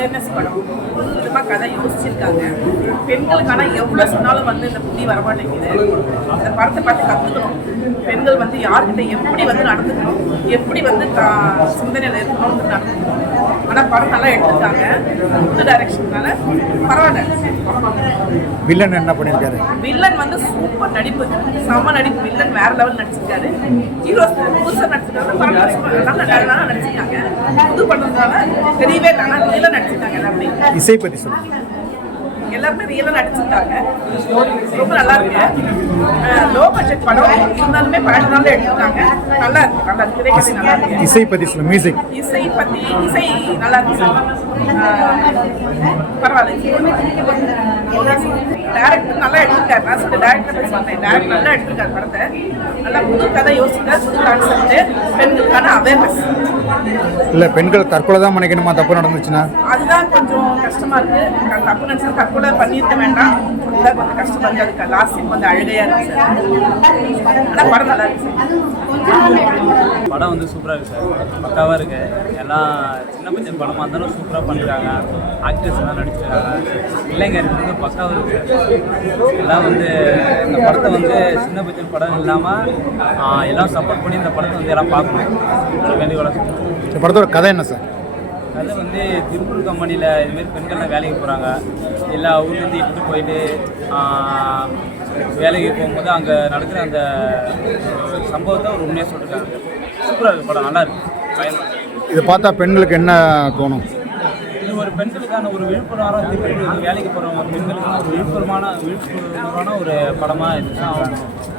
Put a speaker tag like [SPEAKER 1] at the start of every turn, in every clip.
[SPEAKER 1] Awareness படம் புது விதமாக கதை யோசிச்சிருக்காங்க. பெண்களுக்கான எவ்வளோ சொன்னாலும் வந்து இந்த புத்தி வரமாட்டேங்குது இந்த படத்தை பார்த்து கற்றுக்கணும் பெண்கள் வந்து யார்கிட்ட எப்படி வந்து நடந்துக்கணும்? எப்படி வந்து சிந்தனையில் இருக்கணும்னு நடந்துக்கணும். ஆனால் படம் நல்லா எடுத்துருக்காங்க. புது டைரக்ஷன்னால பரவாயில்ல.
[SPEAKER 2] வில்லன் என்ன பண்ணியிருக்காரு
[SPEAKER 1] வில்லன் வந்து சூப்பர் நடிப்பு. செம்ம நடிப்பு. வில்லன் வேற லெவல் நடிச்சிருக்காரு. ஹீரோ புதுசாக நடிச்சிருக்காங்க படம் நல்லா நடிச்சிருக்காங்க. புது பண்ணதுனால தெரியவே இல்லை. ஆனால் ரியலாக நடிச்சிருக்காங்க எல்லாருமே.
[SPEAKER 2] இசை பற்றி சொல்லுங்க.
[SPEAKER 1] எல்லாருமே ரியலாக நடிச்சிருக்காங்க. ரொம்ப நல்லா இருக்கு. லோ பட்ஜெட் படம். இருந்தாலுமே பன்னெண்டு நாள் எடுத்திருக்காங்க. நல்லா இருக்கு நல்லா இருக்கு. திரைக்கதை நல்லா இருக்கு.
[SPEAKER 2] இசை பற்றி மியூசிக்
[SPEAKER 1] இசை பத்தி இசை நல்லா இருக்கு. பரவாயில்ல. டேரக்டர் நல்லா எடுத்திருக்காரு. நான் சொல்ல டேரக்டர் பற்றி சொன்னேன். டேரக்டர் நல்லா எடுத்திருக்காரு படத்தை. நல்லா புது கதை யோசிக்காரு புது கான்செப்ட் பெண்களுக்கான அவேர்னஸ்
[SPEAKER 2] இல்லை பெண்கள் தற்கொலை தான் பண்ணிக்கணுமா? தப்பு நடந்துச்சுன்னா?
[SPEAKER 1] அதுதான் கொஞ்சம் கஷ்டமா இருக்கு. க- தப்பு நினைச்சா தற்கொலை பண்ணியிருக்க வேண்டாம். அதுதான் கொஞ்சம் கஷ்டமா இருக்கு. அதுக்கு லாஸ்ட் சீன் கொஞ்சம் அழுகையா இருக்கு சார். ஆனா படம் நல்லா இருக்கு சார்.
[SPEAKER 3] படம் வந்து சூப்பராக இருக்குது சார். பக்காவாக இருக்குது எல்லாம் சின்ன பட்ஜெட் படமாக இருந்தாலும் சூப்பராக பண்ணிருக்காங்க ஆக்டர்ஸ் எல்லாம் நடிச்சிருக்காங்க இல்லைங்க வந்து பக்காவாக இருக்குது எல்லாம் வந்து இந்த படத்தை வந்து சின்ன பட்ஜெட் படம் இல்லாமல் எல்லாம் சப்போர்ட் பண்ணி இந்த படத்தை வந்து எல்லாம் பார்க்கணும்.
[SPEAKER 2] இந்த படத்தோட கதை என்ன சார்?
[SPEAKER 3] அது வந்து திருப்பூர் கம்பெனியில் இதுமாரி பெண்கள்லாம் வேலைக்கு போகிறாங்க எல்லா ஊர்லேருந்து எடுத்துகிட்டு போயிட்டு வேலைக்கு போகும்போது அங்கே நடக்கிற அந்த சம்பவத்தை ஒரு உண்மையாக சொல்லியிருக்காங்க சூப்பராக இருக்குது படம் நல்லா இருக்கு. பயமா இருக்கு.
[SPEAKER 2] இதை பார்த்தா பெண்களுக்கு என்ன தோணும்?
[SPEAKER 3] இது ஒரு பெண்களுக்கான ஒரு விழிப்புணர்வான திருப்பி வேலைக்கு போகிறவங்க பெண்களுக்கான ஒரு விழிப்புணர்வான விழிப்புணர்வான ஒரு படமாக இருந்துச்சுன்னா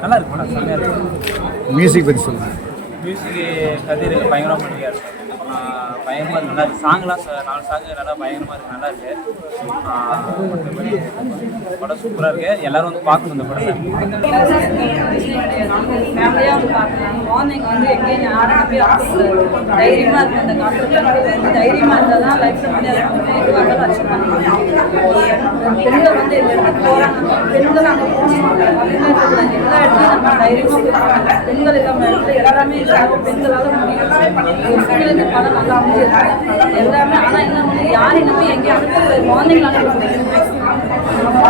[SPEAKER 3] நல்லா இருக்கு படம் செம்மையாக இருக்கு.
[SPEAKER 2] மியூசிக் பற்றி சொல்லுங்க.
[SPEAKER 3] மியூசிக் கதிர் பயங்கரமாக ஆஹ் பயங்கரமாக நல்லா இருக்குது சாங்லாம் ச- நாலு சாங் நல்லா பயங்கரமாக இருக்குது நல்லா இருக்குது மற்றபடி படம் சூப்பராக இருக்குது எல்லாரும் வந்து பார்க்கணும் இந்த படத்தை.
[SPEAKER 4] தைரியமாக இருக்கும் அந்த காலத்தில் தைரியமாக இருந்தால் தான் லைஃப்பில் வந்து எதுவாக பெண்கள் வந்து பெண்கள் அங்கே போகணும். எல்லா இடத்துலையும் தைரியமாக பெண்கள் இல்லாமல் எல்லாமே பெண்களால் முடியும் ஸ்கூலுக்கு நல்லா அமைஞ்சிருக்கு எல்லாமே ஆனால் என்ன யாரையும் நம்பி எங்கேயும் மார்னிங் நம்மளோட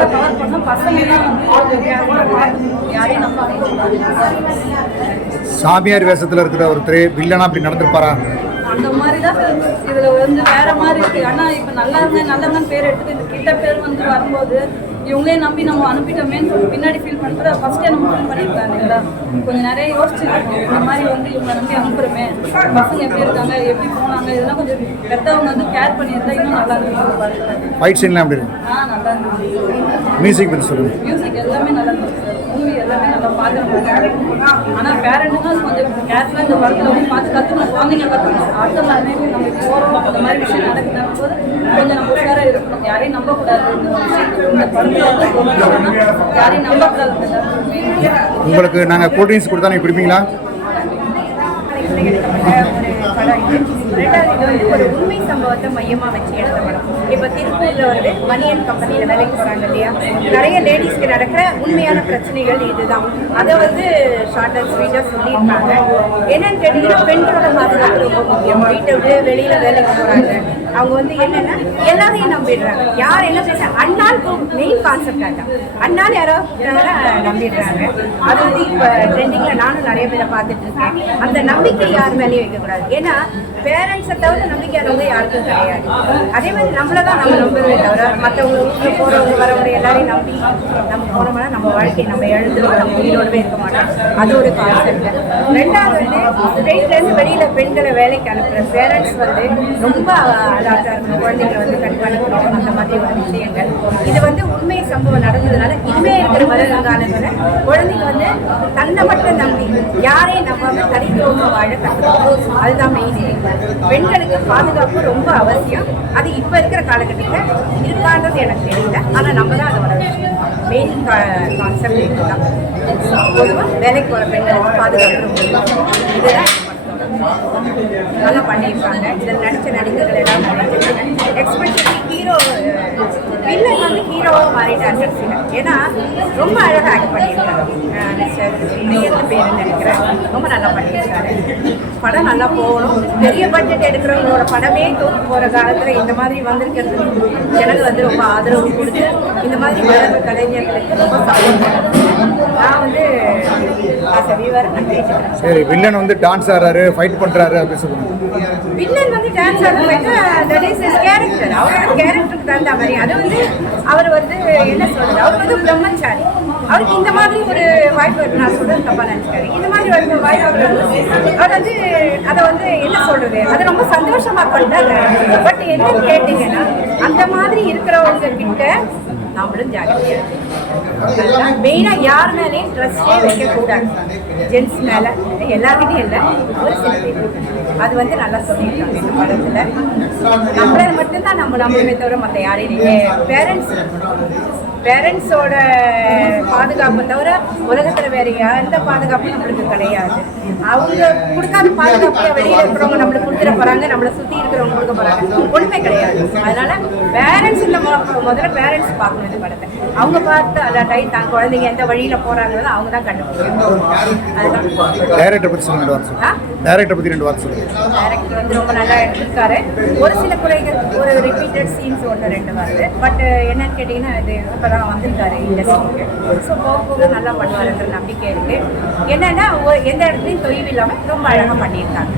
[SPEAKER 4] கவர் பண்ணால் பசங்க யாரையும் நம்ம அனுப்பக்கூடாது
[SPEAKER 2] சாமியார் வேஷத்தில் இருக்கிற ஒருத்தர் வில்லனா அப்படி நடந்திருப்பாரா?
[SPEAKER 4] அந்த மாதிரி தான் இதுல வந்து வேற மாதிரி இருக்கு. ஆனா இப்ப நல்லா இருந்தேன் நல்லவங்கன்னு பேர் எடுத்துட்டு இந்த கிட்ட பேர் வந்து வரும்போது இவங்களே நம்பி நம்ம அனுப்பிட்டோமேன்னு சொல்லி பின்னாடி ஃபீல் பண்றது ஃபர்ஸ்டே நம்ம ஃபீல் பண்ணிருக்காங்க இல்லைங்களா? கொஞ்சம் நிறைய யோசிச்சிருக்கோம் இந்த மாதிரி வந்து இவங்க நம்பி அனுப்புறோமே. பசங்க எப்படி இருக்காங்க எப்படி போனாங்க இதெல்லாம் கொஞ்சம் பெத்தவங்க வந்து கேர் பண்ணியிருந்தா இன்னும் நல்லா இருந்துச்சு
[SPEAKER 2] ஃபைட் சீன்லாம் எப்படி இருக்கு?
[SPEAKER 4] ஆ நல்லா இருந்துச்சு.
[SPEAKER 2] மியூசிக் பற்றி சொல்லுங்க.
[SPEAKER 4] மியூசிக் எல்லாமே நல்லா இருந்துச்சு. எல்லாமே நல்லா பார்க்குறோம் ஆனால் பேரண்ட்டுங்க கொஞ்சம் கேர்ஃபுல்லாக இந்த படத்தில் வந்து பார்த்து கற்றுக்கணும் குழந்தைங்க கற்றுக்கணும் அடுத்த மாதிரி நம்ம போகிறோம் அந்த மாதிரி விஷயம் நடக்குதுன்னு போது கொஞ்சம் நம்ம உஷாராக இருக்கணும். யாரையும் நம்பக்கூடாது இந்த வந்து யாரையும் நம்பக்கூடாது
[SPEAKER 2] உங்களுக்கு நாங்கள் கூல்ட்ரிங்க்ஸ் கொடுத்தா நீங்கள் குடிப்பீங்களா?
[SPEAKER 5] ரெண்டாவது இது வந்து ஒரு உண்மை சம்பவத்தை மையமாக வச்சு எடுத்த படம். இப்போ திருப்பூரில் வந்து மணியன் கம்பெனியில் வேலைக்கு போகிறாங்க இல்லையா? நிறைய லேடிஸ்க்கு நடக்கிற உண்மையான பிரச்சனைகள் இதுதான். அதை வந்து ஷார்ட் அண்ட் ஸ்வீட்டாக சொல்லியிருக்காங்க. என்னன்னு கேட்டிங்கன்னா பெண்களோட பாதுகாப்பு ரொம்ப முக்கியம். வீட்டை விட்டு வெளியில் வேலைக்கு போகிறாங்க அவங்க வந்து என்னன்னா எல்லாரையும் நம்பிடுறாங்க. யார் என்ன பேச அண்ணால் மெயின் கான்செப்ட் அதான் அண்ணால் யாரோ நம்பிடுறாங்க. அது வந்து இப்போ ட்ரெண்டிங்கில் நானும் நிறைய பேரை பார்த்துட்டு இருக்கேன். அந்த நம்பிக்கை யார் மேலேயும் வைக்கக்கூடாது. ஏன்னா பேரண்ட்ஸை தவிர நம்பிக்கையானவங்க யாருக்கும் கிடையாது. அதே மாதிரி நம்மளை தான் நம்ம நம்பவே தவிர மற்றவங்க வீட்டில் போகிறவங்க வரவங்க எல்லாரையும் நம்பி நம்ம போனோம்னா நம்ம வாழ்க்கையை நம்ம எழுந்துருவோம் நம்ம உயிரோடவே இருக்க மாட்டோம். அது ஒரு கான்செப்ட் ரெண்டாவது வந்து ஸ்டேட்லேருந்து வெளியில் பெண்களை வேலைக்கு அனுப்புகிற பேரண்ட்ஸ் வந்து ரொம்ப அலாட்டாக இருக்கும் குழந்தைங்களை வந்து கண்காணிக்கணும் அந்த மாதிரி ஒரு விஷயங்கள். இது வந்து உண்மை சம்பவம் நடந்ததுனால இனிமே இருக்கிற வருங்காலங்களில் குழந்தைங்க வந்து தன்னை மட்டும் நம்பி யாரையும் நம்பாம தனித்துவமாக வாழ கற்றுக்கணும் அதுதான் மெயின் பெண்களுக்கு பாதுகாப்பு ரொம்ப அவசியம். அது இப்போ இருக்கிற காலகட்டத்தில் இருக்கான்றது எனக்கு தெரியல. ஆனால் நம்ம தான் அதை வளர்ச்சி மெயின் கான்செப்ட் இதுதான். பொதுவாக வேலைக்கு போகிற பெண்களுக்கு பாதுகாப்பு ரொம்ப இதுதான் நல்லா பண்ணியிருக்காங்க. இதில் நடித்த நடிகர்கள் எல்லாம் நடிச்சிருக்காங்க ஹீரோ வில்லன் வந்து ஹீரோவாக மாறிட்டார் கடைசியில் ஏன்னா ரொம்ப அழகாக ஆக்ட் பண்ணியிருக்காங்க மிஸ்டர் பிரியன் பேர் நினைக்கிறேன். ரொம்ப நல்லா பண்ணியிருக்காரு. படம் நல்லா போகணும். பெரிய பட்ஜெட் எடுக்கிறவங்களோட படமே தோற்று போகிற காலத்தில் இந்த மாதிரி வந்திருக்கிறது ஜனங்கள் வந்து ரொம்ப ஆதரவு கொடுத்து இந்த மாதிரி வளர்ந்த கலைஞர்களுக்கு ரொம்ப சப்போர்ட் நான் வந்து
[SPEAKER 2] சரி வில்லன் வந்து டான்ஸ் ஆடுறாரு ஃபைட் பண்றாரு அப்படின்னு சொல்லுவாங்க
[SPEAKER 5] வில்லன் வந்து டான்ஸ் ஆட போயிட்டு தட் இஸ் கேரக்டர் அவரோட கேரக்டருக்கு தகுந்த மாதிரி. அது வந்து அவர் வந்து என்ன சொல்றது? அவர் வந்து பிரம்மச்சாரி. அவருக்கு இந்த மாதிரி ஒரு வாய்ப்பு இருக்கு. நான் சொல்றது தப்பா நினைச்சுக்காரு இந்த மாதிரி ஒரு வாய்ப்பு அவர் வந்து வந்து அதை வந்து என்ன சொல்றது? அது ரொம்ப சந்தோஷமா பண்ணாரு பட் என்ன கேட்டீங்கன்னா அந்த மாதிரி இருக்கிறவங்க கிட்ட நம்மளும் ஜாக்கிரதையா மெயினா யார் மேலேயும் ட்ரெஸ்ஸே வைக்கக்கூடாது ஜென்ஸ் மேல எல்லாருக்கிட்டையும் இல்லை. ஒரு சில பேர் அது வந்து நல்லா சொல்லியிருக்காங்க இந்த படத்துல. நம்மள மட்டும்தான் நம்ம நம்புமே தவிர மற்ற யாரையும் பேரண்ட்ஸ் பேரண்ட்ஸோட பாதுகாப்பை தவிர உலகத்தில் வேற எந்த பாதுகாப்பும் நம்மளுக்கு கிடையாது. அவங்க கொடுக்காத பாதுகாப்பைய வெளியில இருக்கிறவங்க நம்மளுக்கு கொடுத்துட போறாங்க நம்மளை சுத்தி இருக்கிறவங்க கொடுக்க போறாங்க. ஒண்ணுமே கிடையாது. அதனால பேரண்ட்ஸ் மொ- முதல்ல பேரண்ட்ஸ் பார்க்கணும் இந்த படத்தை. அவங்க பார்த்து அதை டைம் தான் குழந்தைங்க எந்த வழியில போறாங்கிறத அவங்க தான் கண்டுபிடிக்கணும். அதுதான்.
[SPEAKER 2] டைரக்டர் பத்தி சொல்லுங்க ரெண்டு வாரம்
[SPEAKER 5] ஆ?
[SPEAKER 2] சொல்லுங்க. டைரக்டர்
[SPEAKER 5] வந்து ரொம்ப நல்லா எடுத்திருக்காரு. ஒரு சில குறைகள் ஒரு ரிப்பீட்டட் சீன்ஸ் ஒன்று ரெண்டு வருது பட் என்னன்னு கேட்டிங்கன்னா இது இப்போ தான் வந்திருக்காரு இண்டஸ்ட்ரிக்கு ஸோ போக போக நல்லா பண்ணுவாருன்ற நம்பிக்கை இருக்கு. என்னன்னா எந்த இடத்துலையும் தொய்வு இல்லாமல் ரொம்ப அழகாக பண்ணியிருக்காங்க.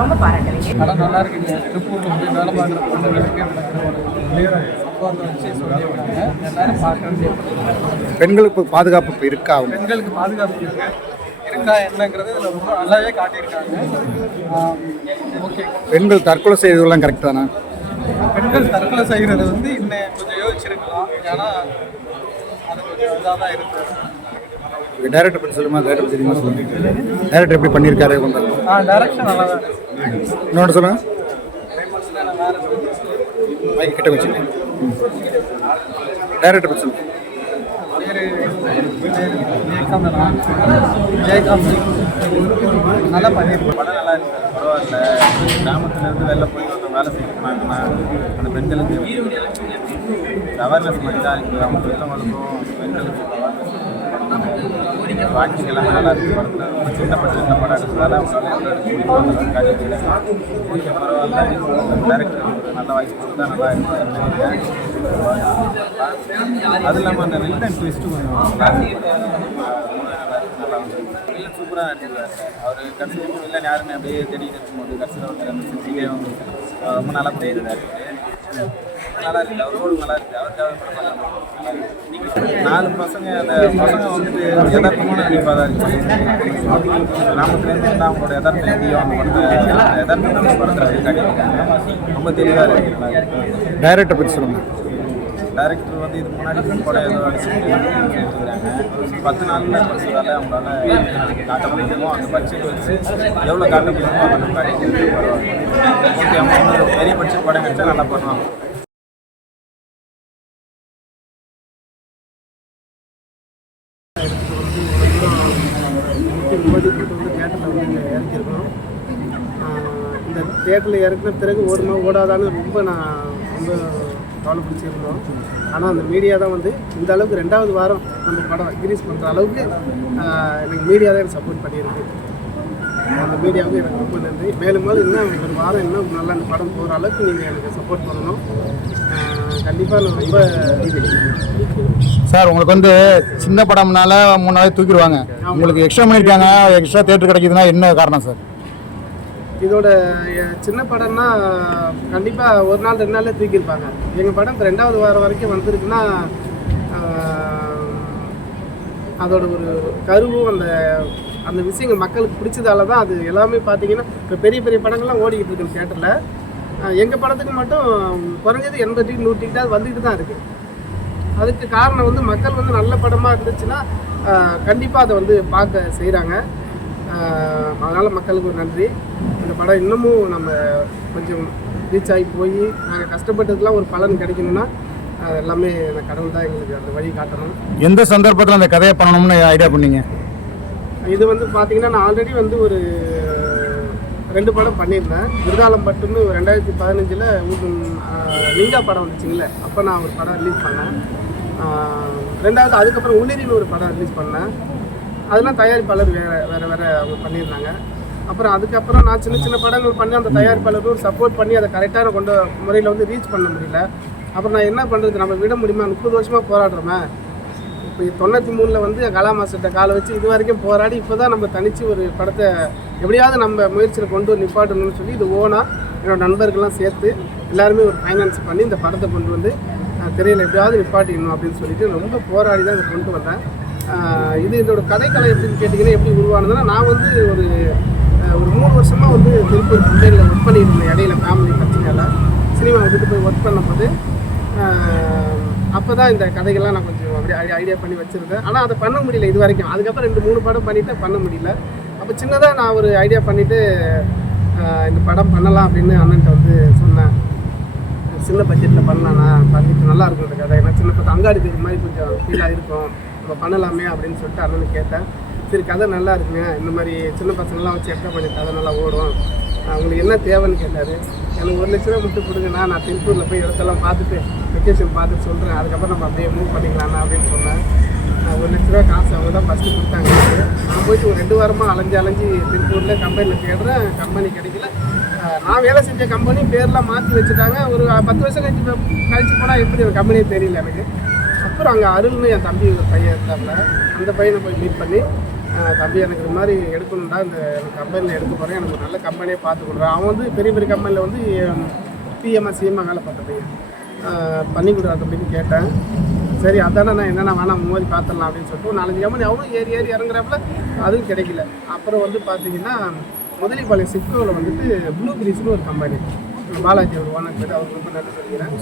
[SPEAKER 5] ரொம்ப பாராட்டுறீங்க.
[SPEAKER 6] படம் நல்லா இருக்குங்க திருப்பூர் வந்து வேலை பார்க்குற பொண்ணுங்களுக்கு எல்லாரும் பார்க்கறது
[SPEAKER 2] பெண்களுக்கு பாதுகாப்பு இருக்கா
[SPEAKER 6] பெண்களுக்கு பாதுகாப்பு இருக்கு. இருக்கா என்னங்கிறது இதில் ரொம்ப நல்லாவே காட்டியிருக்காங்க. ஓகே.
[SPEAKER 2] பெண்கள் தற்கொலை செய்வதெல்லாம் கரெக்ட் தானே?
[SPEAKER 6] பெண்கள் தற்கொலை செய்கிறது வந்து இன்னும் கொஞ்சம் யோசிச்சிருக்கலாம். ஏன்னா அது கொஞ்சம் இதாக தான் இருக்குது
[SPEAKER 2] டைரக்டர் பத்தி சொல்லுமா? டைரக்டர் தெரியுமா? சொல்லுங்க. டைரக்டர் எப்படி பண்ணியிருக்காரு
[SPEAKER 6] ஆ டேரக்ஷன் நல்லா தான்
[SPEAKER 2] இன்னொன்று சொல்லுங்க. கிட்ட வச்சு டைரக்டர் பத்தி சொல்லுங்க.
[SPEAKER 6] பேர் விஜயகாந்த் நல்லா பண்ணியிருக்கோம்
[SPEAKER 3] படம் நல்லா இருக்கு பரவாயில்ல கிராமத்துல இருந்து வெளில போய் ஒருத்தன் வேலை செய்ய போனாங்கன்னா அந்த பெண்களுக்கு அவேர்னஸ் மாதிரி தான் இருக்கு அவங்க வெளில வளர்க்கும் பெண்களுக்கு வாக்கிங் எல்லாமே நல்லா இருக்கு படத்தில் ரொம்ப சின்ன பட்ஜெட்டில் படம் எடுத்ததால அவங்களால ஓகே பரவாயில்ல டேரக்டர் நல்ல வாய்ஸ் கொடுத்தா நல்லா இருக்கு அது இல்லாமல் அந்த வில்லன் ட்விஸ்ட்டு கொஞ்சம் நல்லா இருக்கு. நல்லா வந்து வில்லன் சூப்பராக நடிச்சிருக்காரு அவர் கடைசி வில்லன் யாருமே அப்படியே தேடிட்டு இருக்கும்போது கடைசியில் ஒருத்தர் அந்த சிட்டிலே வந்து ரொம்ப நல்லா பண்ணியிருந்தாரு நல்லா இருக்கு. அவரோடு நல்லா இருக்கு. அவருக்காக படம் நல்லா இருக்கு. நாலு பசங்க அந்த பசங்க வந்துட்டு யதார்த்தமான நடிப்பாக தான் இருக்கு. கிராமத்துலேருந்து இருந்தால் அவங்களோட யதார்த்தம் எப்படியோ அந்த படத்தை அந்த யதார்த்தமான படத்தில் அப்படியே காட்டியிருக்காங்க. ரொம்ப தெளிவாக இருக்கு. நல்லா இருக்கு
[SPEAKER 2] டைரக்டர் பத்தி சொல்லுங்க.
[SPEAKER 3] டைரக்டர் வந்து இதுக்கு முன்னாடி கூட ஏதோ அடிச்சுட்டு எடுத்துக்கிறாங்க பத்து நாளில் படிச்சதால அவங்களால காட்ட முடியுமோ அந்த பட்ஜெட் வச்சு எவ்வளோ காட்ட முடியுமோ அதை காட்டிட்டு ஓகே அவங்க பெரிய பட்ஜெட் படம் வச்சா நல்லா பண்ணுவாங்க.
[SPEAKER 6] நூற்றி தேட்டரில் வந்து இங்கே இறக்கியிருக்கோம் ஆஹ் இந்த தேட்டரில் இறக்குன பிறகு ஓடுமா ஓடாதான்னு ரொம்ப நான் ரொம்ப கவலை பிடிச்சிருந்தோம். ஆனால் அந்த மீடியா தான் வந்து இந்த அளவுக்கு ரெண்டாவது வாரம் நம்ம படம் இன்க்ரீஸ் பண்ணுற அளவுக்கு எனக்கு மீடியா தான் எனக்கு சப்போர்ட் பண்ணியிருக்கு. அந்த மீடியாவுக்கு எனக்கு ரொம்ப நன்றி. மேலும் மேலும் இன்னும் ஒரு வாரம் இன்னும் நல்லா இந்த படம் போகிற அளவுக்கு நீங்கள் எனக்கு சப்போர்ட் பண்ணணும். கண்டிப்பாக நான் ரொம்ப
[SPEAKER 2] சார் உங்களுக்கு வந்து சின்ன படம்னால மூணு நாளைக்கு தூக்கிடுவாங்க. உங்களுக்கு எக்ஸ்ட்ரா பண்ணியிருக்காங்க எக்ஸ்ட்ரா தேட்டர் கிடைக்குதுன்னா என்ன காரணம் சார்?
[SPEAKER 6] இதோட சின்ன படம்னா கண்டிப்பாக ஒரு நாள் ரெண்டு நாள்ல தூக்கியிருப்பாங்க. எங்கள் படம் இப்போ ரெண்டாவது வாரம் வரைக்கும் வந்திருக்குன்னா அதோட ஒரு கருவும் அந்த அந்த விஷயங்கள் மக்களுக்கு பிடிச்சதால தான் அது எல்லாமே பார்த்தீங்கன்னா இப்போ பெரிய பெரிய படங்கள்லாம் ஓடிக்கிட்டு இருக்கு தேட்டரில் எங்கள் படத்துக்கு மட்டும் குறைஞ்சது எண்பது டிக்கெட் நூறு டிக்கெட்டாவது வந்துக்கிட்டு தான் இருக்குது அதுக்கு காரணம் வந்து மக்கள் வந்து நல்ல படமாக இருந்துச்சுன்னா கண்டிப்பாக அதை வந்து பார்க்க செய்கிறாங்க அதனால் மக்களுக்கு ஒரு நன்றி. இந்த படம் இன்னமும் நம்ம கொஞ்சம் ரீச் ஆகி போய் நாங்கள் கஷ்டப்பட்டதுக்கெலாம் ஒரு பலன் கிடைக்கணும்னா ஆஹ் எல்லாமே இந்த கடவுள் தான் எங்களுக்கு அந்த வழி காட்டணும்.
[SPEAKER 2] எந்த சந்தர்ப்பத்தில் அந்த கதையை பண்ணணும்னு ஐடியா பண்ணீங்க?
[SPEAKER 6] இது வந்து பார்த்தீங்கன்னா நான் ஆல்ரெடி வந்து ஒரு ரெண்டு படம் பண்ணியிருந்தேன். விருதாலம் பட்டுன்னு ரெண்டாயிரத்தி பதினஞ்சில் லிங்கா படம் வந்துச்சுங்களே அப்போ நான் ஒரு படம் ரிலீஸ் பண்ணேன். ரெண்டாவது அதுக்கப்புறம் உள்ளிரின்னு ஒரு படம் ரிலீஸ் பண்ணேன். அதெல்லாம் தயாரிப்பாளர் வேறு வேறு வேறு அவங்க பண்ணியிருந்தாங்க. அப்புறம் அதுக்கப்புறம் நான் சின்ன சின்ன படங்கள் பண்ணி அந்த தயாரிப்பாளரும் சப்போர்ட் பண்ணி அதை கரெக்டான கொண்டு முறையில் வந்து ரீச் பண்ண முடியல. அப்புறம் நான் என்ன பண்ணுறது நம்ம விட முடியுமா? முப்பது வருஷமாக போராடுறோமே. இப்போ தொண்ணூற்றி மூணில் வந்து கலா மாஸ்டர்கிட்ட காலை வச்சு இது வரைக்கும் போராடி இப்போ தான் நம்ம தனித்து ஒரு படத்தை எப்படியாவது நம்ம முயற்சியில் கொண்டு வந்து நிப்பாட்டணும்னு சொல்லி இது ஓனாக என்னோட நண்பர்கள்லாம் சேர்த்து எல்லாருமே ஒரு ஃபைனான்ஸ் பண்ணி இந்த படத்தை கொண்டு வந்து திரையில் எப்படியாவது நிப்பாட்டிடணும் அப்படின்னு சொல்லிட்டு ரொம்ப போராடி தான் இதை கொண்டு வந்தேன். இது இதோட கதைக்கலை எப்படின்னு கேட்டிங்கன்னா எப்படி உருவானதுன்னா நான் வந்து ஒரு ஒரு மூணு வருஷமாக வந்து திருப்பூர் பிள்ளைகளில் ஒர்க் பண்ணியிருந்தேன் இடையில ஃபேமிலி பிரச்சனையால் சினிமா விட்டுட்டு போய் ஒர்க் பண்ணும்போது அப்போ தான் இந்த கதைகள்லாம் நான் கொஞ்சம் அப்படியே ஐடியா பண்ணி வச்சுருந்தேன். ஆனால் அதை பண்ண முடியல இது வரைக்கும். அதுக்கப்புறம் ரெண்டு மூணு படம் பண்ணிவிட்டு பண்ண முடியல. அப்போ சின்னதாக நான் ஒரு ஐடியா பண்ணிவிட்டு இந்த படம் பண்ணலாம் அப்படின்னு அண்ணன்ட்ட வந்து சொன்னேன். சின்ன பட்ஜெட்டில் பண்ணலாண்ணா பண்ணிட்டு நல்லா இருக்கும் இந்த கதை. ஏன்னா சின்ன பட்ஜெட் அங்காடி மாதிரி கொஞ்சம் ஃபீலாக இருக்கும். நம்ம பண்ணலாமே அப்படின்னு சொல்லிட்டு அண்ணனுக்கு கேட்டேன். சரி கதை நல்லா இருக்குங்க. இந்த மாதிரி சின்ன பசங்கள்லாம் வச்சு எடுத்த பண்ணி கதை நல்லா ஓடும். அவங்களுக்கு என்ன தேவைன்னு கேட்டார். எனக்கு ஒரு லட்ச ரூபா மட்டும் கொடுங்கண்ணா நான் திருப்பூரில் போய் இடத்தெல்லாம் பார்த்துட்டு லொக்கேஷன் பார்த்துட்டு சொல்கிறேன் அதுக்கப்புறம் நம்ம அப்படியே மூவ் பண்ணிக்கலாம்ண்ணா அப்படின்னு சொன்னேன். ஒரு லட்ச ரூபா காசு அவங்க தான் ஃபஸ்ட்டு கொடுத்தாங்க. நான் போயிட்டு ஒரு ரெண்டு வாரமாக அலைஞ்சு அலைஞ்சு திருப்பூரில் கம்பெனியில் தேடுறேன். கம்பெனி கிடைக்கல. நான் வேலை செஞ்ச கம்பெனி பேர்லாம் மாற்றி வச்சுட்டாங்க. ஒரு பத்து வருஷம் கழிச்சு கழிச்சு போனால் எப்படி ஒரு கம்பெனியே தெரியல எனக்கு. அப்புறம் அங்கே அருள்னு என் தம்பி ஒரு பையன் இருந்தாப்புல அந்த பையனை போய் மீட் பண்ணி தம்பி எனக்கு இது மாதிரி எடுக்கணும்டா இந்த கம்பெனியில் எடுக்க போகிறேன் எனக்கு ஒரு நல்ல கம்பெனியே பார்த்து கொடுறேன் அவன் வந்து பெரிய பெரிய கம்பெனியில் வந்து பிஎம்எஸ் சிஎம்மா வேலை பார்த்த பையன். பண்ணி கொடு அப்படின்னு கேட்டேன். சரி அதானே நான் என்னென்ன வேணாம் மோதி பார்த்துடலாம் அப்படின்னு சொல்லிட்டு ஒரு நாலஞ்சு கம்பெனி அவனும் ஏறி ஏறி இறங்குறப்பல அதுவும் கிடைக்கல. அப்புறம் வந்து பார்த்தீங்கன்னா முதலிப்பாளையம் சிப்கோவில் வந்துட்டு ப்ளூ கிரீஸ்னு ஒரு கம்பெனி பாலாஜி ஒரு ஓனர் கேட்டு அவர் ரொம்ப நல்லா சொல்லிக்கிறேன்.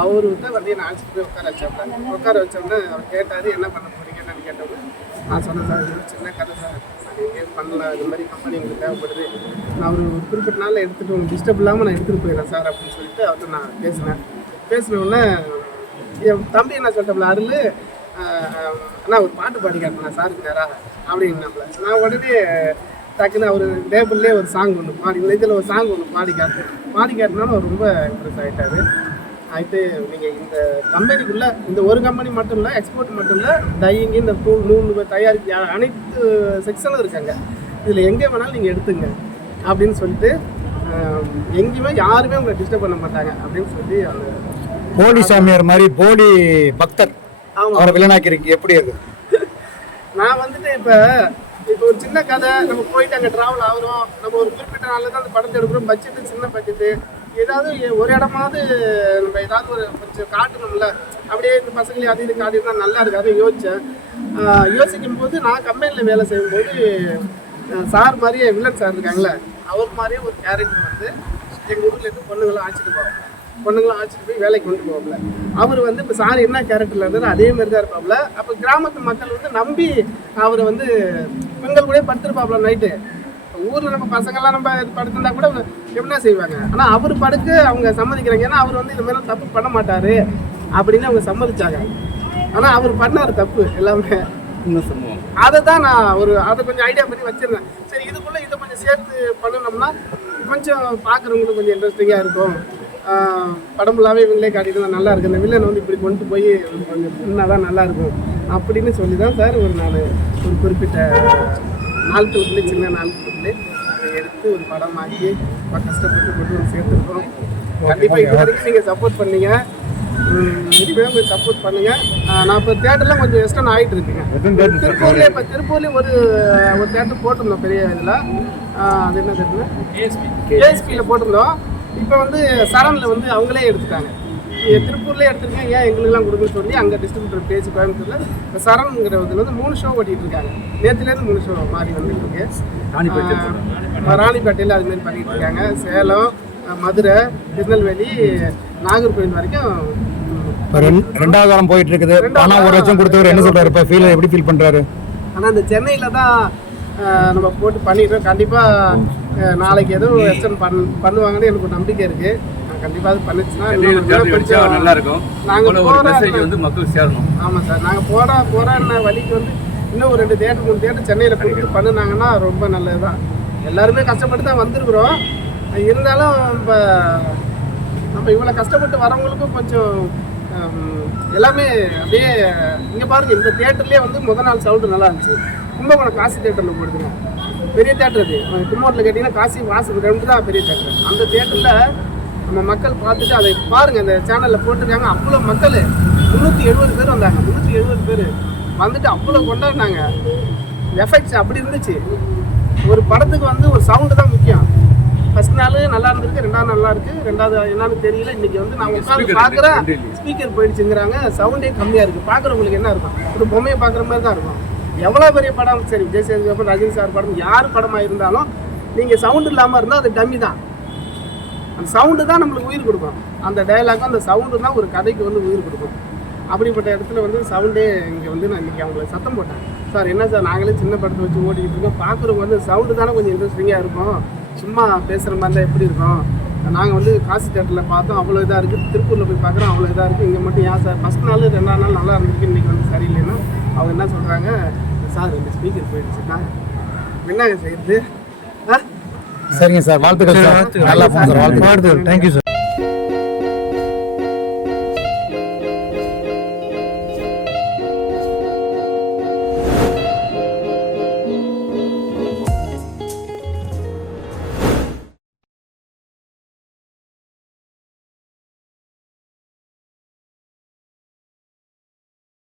[SPEAKER 6] அவர் வந்து என்னை அழைச்சிட்டு போய் உட்கார வச்சாப்புல. உட்கார வச்சோடனே அவர் கேட்டார் என்ன பண்ண போறீங்க? என்னன்னு கேட்டவர் நான் சொன்னேன் சார் இது சின்ன கதை சார். எங்கேயும் பண்ணல. இது மாதிரி கம்பெனி எங்களுக்கு தேவைப்படுது. நான் ஒரு குறிப்பிட்ட நாளில் எடுத்துகிட்டு உங்களுக்கு டிஸ்டர்ப் இல்லாமல் நான் எடுத்துகிட்டு போயிடுறேன் சார் அப்படின்னு சொல்லிட்டு அவர்கிட்ட நான் பேசினேன். பேசின என் தம்பி என்ன சொல்லிட்டோம்ல அருள் அண்ணா ஒரு பாட்டு பாடி காட்டினா சாருக்கு நேராக அப்படின்னாப்ல நான் உடனே டக்குன்னு அவர் டேபிள்லேயே ஒரு சாங் ஒன்று பாடி இதில் ஒரு சாங் ஒன்று பாடி காட்டினேன் பாடி காட்டினாலும் அவர் ரொம்ப இம்ப்ரெஸ் ஆகிட்டாரு ஆகிட்டு நீங்கள் இந்த கம்பெனிக்குள்ளே இந்த ஒரு கம்பெனி மட்டும் இல்லை எக்ஸ்போர்ட் மட்டும் இல்லை டையிங் இந்த நூல் நூல் தயாரிக்க அனைத்து செக்ஷனும் இருக்காங்க. இதில் எங்கே வேணாலும் நீங்கள் எடுத்துங்க அப்படின்னு சொல்லிட்டு எங்கேயுமே யாருமே உங்களை டிஸ்டர்ப் பண்ண மாட்டாங்க அப்படின்னு சொல்லி அந்த
[SPEAKER 2] போலி சாமியார் மாதிரி போலி பக்தர் அவரை வில்லனாக்கிறீங்க எப்படி அது?
[SPEAKER 6] நான் வந்துட்டு இப்போ இப்போ ஒரு சின்ன கதை நம்ம போயிட்டு அங்கே ட்ராவல் ஆகுறோம் நம்ம ஒரு குறிப்பிட்ட நாளில் தான் அந்த படத்தை எடுக்கிறோம் பட்ஜெட்டு சின்ன பட்ஜெட்டு ஏதாவது ஒரு இடமாவது நம்ம ஏதாவது ஒரு கொஞ்சம் காட்டணும்ல. அப்படியே இந்த பசங்களையும் அது இது காட்டினா நல்லா இருக்காது யோசித்தேன் யோசிக்கும் போது நான் கம்பெனியில் வேலை செய்யும்போது சார் மாதிரியே வில்லன் சார் இருக்காங்களே அவர் மாதிரியே ஒரு கேரக்டர் வந்து எங்கள் ஊர்லேருந்து பொண்ணுங்களாம் அழைச்சிட்டு போவோம் பொண்ணுங்களாம் அழைச்சிட்டு போய் வேலைக்கு கொண்டு போவாப்ல அவர் வந்து இப்போ சார் என்ன கேரக்டர்ல இருந்தாரோ அதே மாதிரி தான் இருப்பாப்ல அப்போ கிராமத்து மக்கள் வந்து நம்பி அவரை வந்து பெண்கள் கூட படுத்திருப்பாப்ல நைட்டு ஊரில் நம்ம பசங்கள்லாம் நம்ம இது படுத்திருந்தா கூட எப்படின்னா செய்வாங்க? ஆனால் அவர் படுக்க அவங்க சம்மதிக்கிறாங்க. ஏன்னா அவர் வந்து இந்த மாதிரி தப்பு பண்ண மாட்டாரு அப்படின்னு அவங்க சம்மதிச்சாங்க. ஆனால் அவர் பண்ணார் தப்பு எல்லாமே. அதை தான் நான் ஒரு அதை கொஞ்சம் ஐடியா பண்ணி வச்சிருந்தேன். சரி இதுக்குள்ளே இதை கொஞ்சம் சேர்த்து பண்ணணும்னா கொஞ்சம் பார்க்குறவங்களுக்கு கொஞ்சம் இன்ட்ரெஸ்டிங்காக இருக்கும். படம் ஃபுல்லாகவே இவங்களே காட்டிட்டு நல்லா இருக்கு. இந்த வில்லன் வந்து இப்படி கொண்டு போய் கொஞ்சம் பண்ணால் தான் நல்லா இருக்கும் அப்படின்னு சொல்லி தான் சார் ஒரு நான் ஒரு குறிப்பிட்ட நாட்களுக்குள்ளே சின்ன நாட்களுக்குள்ளே அதை எடுத்து ஒரு படம் ஆக்கி ரொம்ப கஷ்டப்பட்டு கொண்டு வந்து சேர்த்துருக்கோம் கண்டிப்பாக இது வரைக்கும் நீங்கள் சப்போர்ட் பண்ணீங்க. இனிமே கொஞ்சம் சப்போர்ட் பண்ணுங்க. நான் இப்போ தேட்டர்லாம் கொஞ்சம் வெஸ்டர்ன் ஆகிட்டு இருக்குங்க. திருப்பூர்லேயே இப்போ திருப்பூர்லேயே ஒரு ஒரு தேட்டர் போட்டிருந்தோம் பெரிய இதில். அது என்ன தேட்டர் ஏஎஸ்பியில் போட்டிருந்தோம். இப்போ வந்து சரணில் வந்து அவங்களே எடுத்துட்டாங்க. திருப்பூர்லேயே எடுத்துருக்கேன். ஏன் எங்களுக்குலாம் கொடுக்குன்னு சொல்லி அங்கே டிஸ்ட்ரிபியூட்டர் பேசி கோயம்புத்தூரில் இப்போ சரண்ங்கிற இதில் வந்து மூணு ஷோ ஓட்டிகிட்டு இருக்காங்க நேற்றுலேருந்து மூணு ஷோ மாறி வந்துட்டு இருக்கு ராணிப்பேட்டையில் அது மாதிரி பண்ணிட்டு இருக்காங்க சேலம் மதுரை திருநெல்வேலி நாகர்கோவில் வரைக்கும்
[SPEAKER 2] ரெண்டாவது வாரம் போயிட்டு இருக்குது பணம் ஒரு லட்சம் கொடுத்தவர் என்ன சொல்றாரு? இப்போ ஃபீல் எப்படி ஃபீல் பண்றாரு?
[SPEAKER 6] ஆனால் இந்த சென்னையில் தான் நம்ம போட்டு பண்ணிடுறோம் கண்டிப்பாக நாளைக்கு எதுவும் எக்ஸ்டன் பண் பண்ணுவாங்கன்னு எனக்கு ஒரு நம்பிக்கை இருக்குது கண்டிப்பாக பண்ணுச்சுன்னா
[SPEAKER 7] நல்லா இருக்கும்
[SPEAKER 6] நாங்க
[SPEAKER 7] போல ஒரு மெசேஜ் வந்து மக்கள் சேரணும்.
[SPEAKER 6] ஆமாம் சார். நாங்கள் போட போகிற வழிக்கு வந்து இன்னும் ஒரு ரெண்டு தேட்டர் மூணு தேட்டர் சென்னையில் கொடுத்து பண்ணுனாங்கன்னா ரொம்ப நல்லது தான் எல்லாருமே கஷ்டப்பட்டு தான் வந்திருக்கிறோம். இருந்தாலும் இப்போ நம்ம இவ்வளோ கஷ்டப்பட்டு வரவங்களுக்கும் கொஞ்சம் எல்லாமே அப்படியே இங்கே பாருங்க இந்த தேட்டர்லேயே வந்து முத நாள் சவுண்டு நல்லா இருந்துச்சு. கும்பகோணம் காசு தேட்டரில் போடுதுங்க. பெரிய தேட்டர் அது. கும்மோட்டில் கேட்டிங்கன்னா காசி வாசல் ரெண்டு தான் பெரிய தேட்டர் அந்த தேட்டரில் நம்ம மக்கள் பார்த்துட்டு அதை பாருங்க அந்த சேனலில் போட்டிருக்காங்க அவ்வளோ மக்கள். முந்நூற்றி எழுபது பேர் வந்தாங்க. முந்நூற்றி எழுபது பேர். வந்துட்டு அவ்வளோ கொண்டாடினாங்க. எஃபெக்ட்ஸ் அப்படி இருந்துச்சு. ஒரு படத்துக்கு வந்து ஒரு சவுண்டு தான் முக்கியம். ஃபர்ஸ்ட் நாள் நல்லா இருந்திருக்கு ரெண்டாவது நல்லா இருக்கு ரெண்டாவது என்னன்னு தெரியல. இன்னைக்கு வந்து நான் உட்காந்து பார்க்குறேன். ஸ்பீக்கர் போயிடுச்சுங்கிறாங்க. சவுண்டே கம்மியாக இருக்குது பார்க்குறவங்களுக்கு என்ன இருக்கும் ஒரு பொம்மையை பார்க்குற மாதிரி தான் இருக்கும். எவ்வளோ பெரிய படம் சரி விஜய் சேதுபதி ரஜினி சார் படம் யார் படமாக இருந்தாலும் நீங்கள் சவுண்டு இல்லாமல் இருந்தால் அது டம்மி தான். அந்த சவுண்டு தான் நம்மளுக்கு உயிர் கொடுக்கும். அந்த டைலாக்கும் அந்த சவுண்டு தான் ஒரு கதைக்கு வந்து உயிர் கொடுக்கும். அப்படிப்பட்ட இடத்துல வந்து சவுண்டே இங்கே வந்து நான் இன்றைக்கி அவங்கள சத்தம் போட்டேன். சார் என்ன சார் நாங்களே சின்ன படத்தை வச்சு ஓட்டிக்கிட்டு இருக்கோம். பார்க்குறவங்க வந்து சவுண்டு தானே கொஞ்சம் இன்ட்ரெஸ்டிங்காக இருக்கும். சும்மா பேசுகிற மாதிரி தான் எப்படி இருக்கும்? நாங்கள் வந்து காசி தேட்டரில் பார்த்தோம். அவ்வளோ இதாக இருக்குது திருப்பூரில் போய் பார்க்குறோம். அவ்வளோ இதாக இருக்குது இங்கே மட்டும் ஏன் சார்? ஃபஸ்ட் நாள் ரெண்டாம் நாள் நல்லா இருந்திருக்கு. இன்றைக்கி வந்து சரியில்லைன்னா அவங்க என்ன சொல்கிறாங்க சார் இந்த ஸ்பீக்கர் போயிடுச்சுன்னா என்னங்க செய்யுது ஆ?
[SPEAKER 2] சரிங்க சார். வாழ்த்துக்கள் சார். நல்லா போங்க சார். வாழ்த்துக்கள்.
[SPEAKER 7] Thank you sir